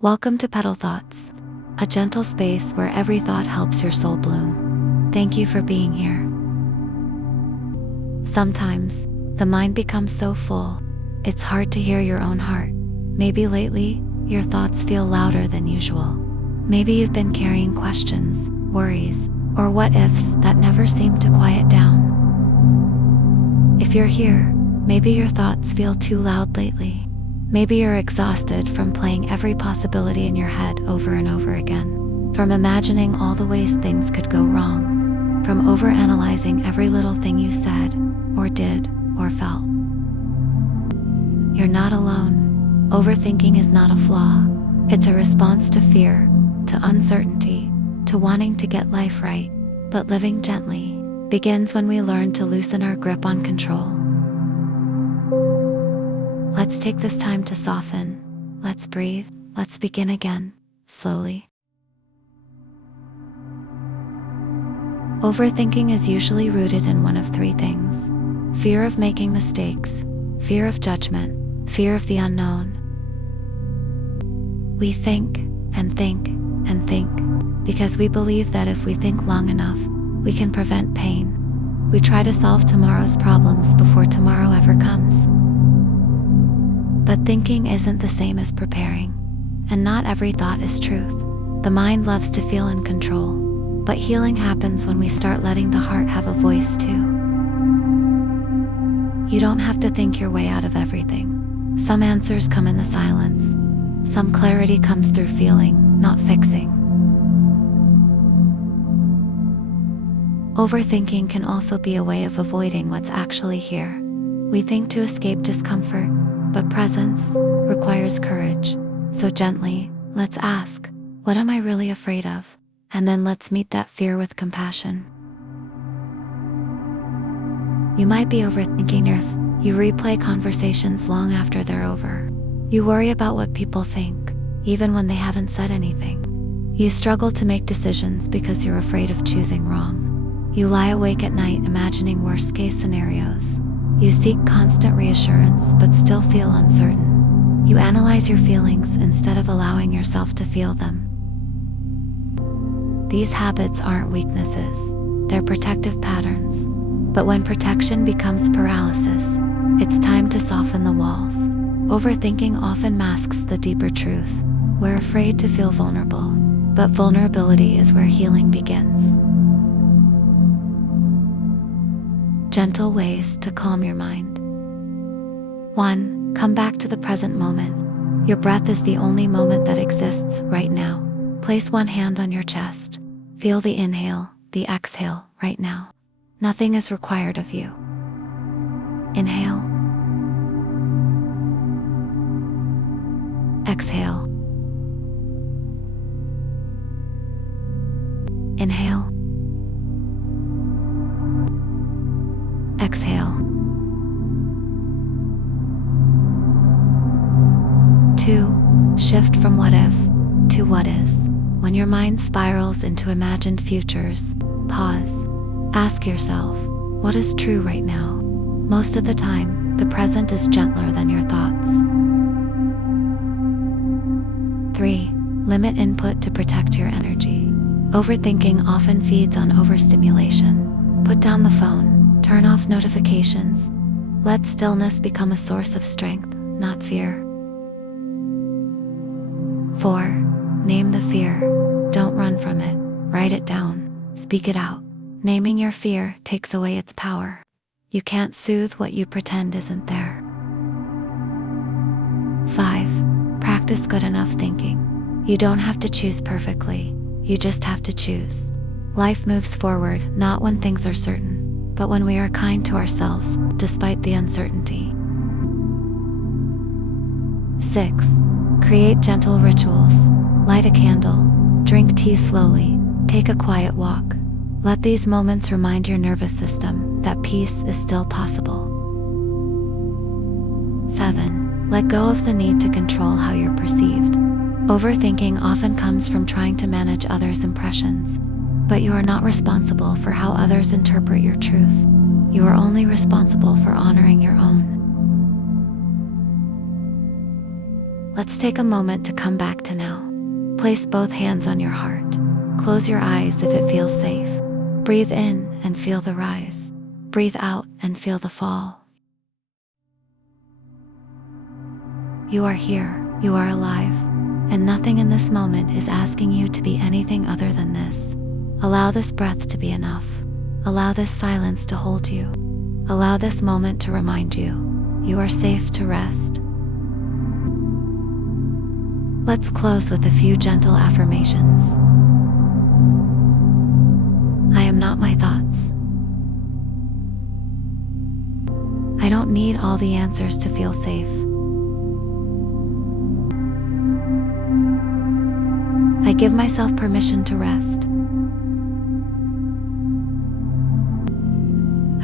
Welcome to Petal Thoughts, a gentle space where every thought helps your soul bloom. Thank you for being here. Sometimes, the mind becomes so full, it's hard to hear your own heart. Maybe lately, your thoughts feel louder than usual. Maybe you've been carrying questions, worries, or what-ifs that never seem to quiet down. If you're here, maybe your thoughts feel too loud lately. Maybe you're exhausted from playing every possibility in your head over and over again, from imagining all the ways things could go wrong, from overanalyzing every little thing you said, or did, or felt. You're not alone. Overthinking is not a flaw. It's a response to fear, to uncertainty, to wanting to get life right. But living gently begins when we learn to loosen our grip on control. Let's take this time to soften. Let's breathe. Let's begin again, slowly. Overthinking is usually rooted in one of three things: fear of making mistakes, fear of judgment, fear of the unknown. We think and think and think because we believe that if we think long enough, we can prevent pain. We try to solve tomorrow's problems before tomorrow ever comes. But thinking isn't the same as preparing, and not every thought is truth. The mind loves to feel in control, but healing happens when we start letting the heart have a voice too. You don't have to think your way out of everything. Some answers come in the silence. Some clarity comes through feeling, not fixing. Overthinking can also be a way of avoiding what's actually here. We think to escape discomfort, but presence requires courage. So gently, let's ask, what am I really afraid of? And then let's meet that fear with compassion. You might be overthinking if you replay conversations long after they're over. You worry about what people think, even when they haven't said anything. You struggle to make decisions because you're afraid of choosing wrong. You lie awake at night imagining worst-case scenarios. You seek constant reassurance but still feel uncertain. You analyze your feelings instead of allowing yourself to feel them. These habits aren't weaknesses, they're protective patterns. But when protection becomes paralysis, it's time to soften the walls. Overthinking often masks the deeper truth. We're afraid to feel vulnerable, but vulnerability is where healing begins. Gentle ways to calm your mind. 1. Come back to the present moment. Your breath is the only moment that exists right now. Place one hand on your chest. Feel the inhale, the exhale right now. Nothing is required of you. Inhale. Exhale. Inhale. Exhale. 2. Shift from what if to what is. When your mind spirals into imagined futures, pause. Ask yourself, what is true right now? Most of the time, the present is gentler than your thoughts. 3. Limit input to protect your energy. Overthinking often feeds on overstimulation. Put down the phone. Turn off notifications. Let stillness become a source of strength, not fear. 4. Name the fear. Don't run from it. Write it down. Speak it out. Naming your fear takes away its power. You can't soothe what you pretend isn't there. 5. Practice good enough thinking. You don't have to choose perfectly. You just have to choose. Life moves forward not when things are certain, but when we are kind to ourselves, despite the uncertainty. 6. Create gentle rituals. Light a candle, drink tea slowly, take a quiet walk. Let these moments remind your nervous system that peace is still possible. 7. Let go of the need to control how you're perceived. Overthinking often comes from trying to manage others' impressions, but you are not responsible for how others interpret your truth. You are only responsible for honoring your own. Let's take a moment to come back to now. Place both hands on your heart. Close your eyes if it feels safe. Breathe in and feel the rise. Breathe out and feel the fall. You are here, you are alive, and nothing in this moment is asking you to be anything other than this. Allow this breath to be enough. Allow this silence to hold you. Allow this moment to remind you, you are safe to rest. Let's close with a few gentle affirmations. I am not my thoughts. I don't need all the answers to feel safe. I give myself permission to rest.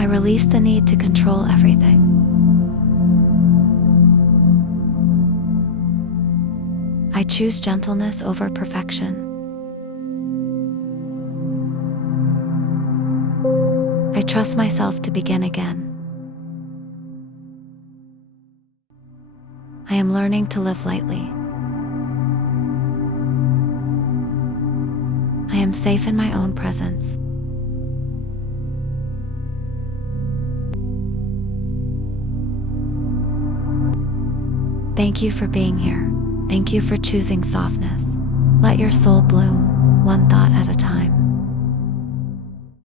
I release the need to control everything. I choose gentleness over perfection. I trust myself to begin again. I am learning to live lightly. I am safe in my own presence. Thank you for being here. Thank you for choosing softness. Let your soul bloom, one thought at a time.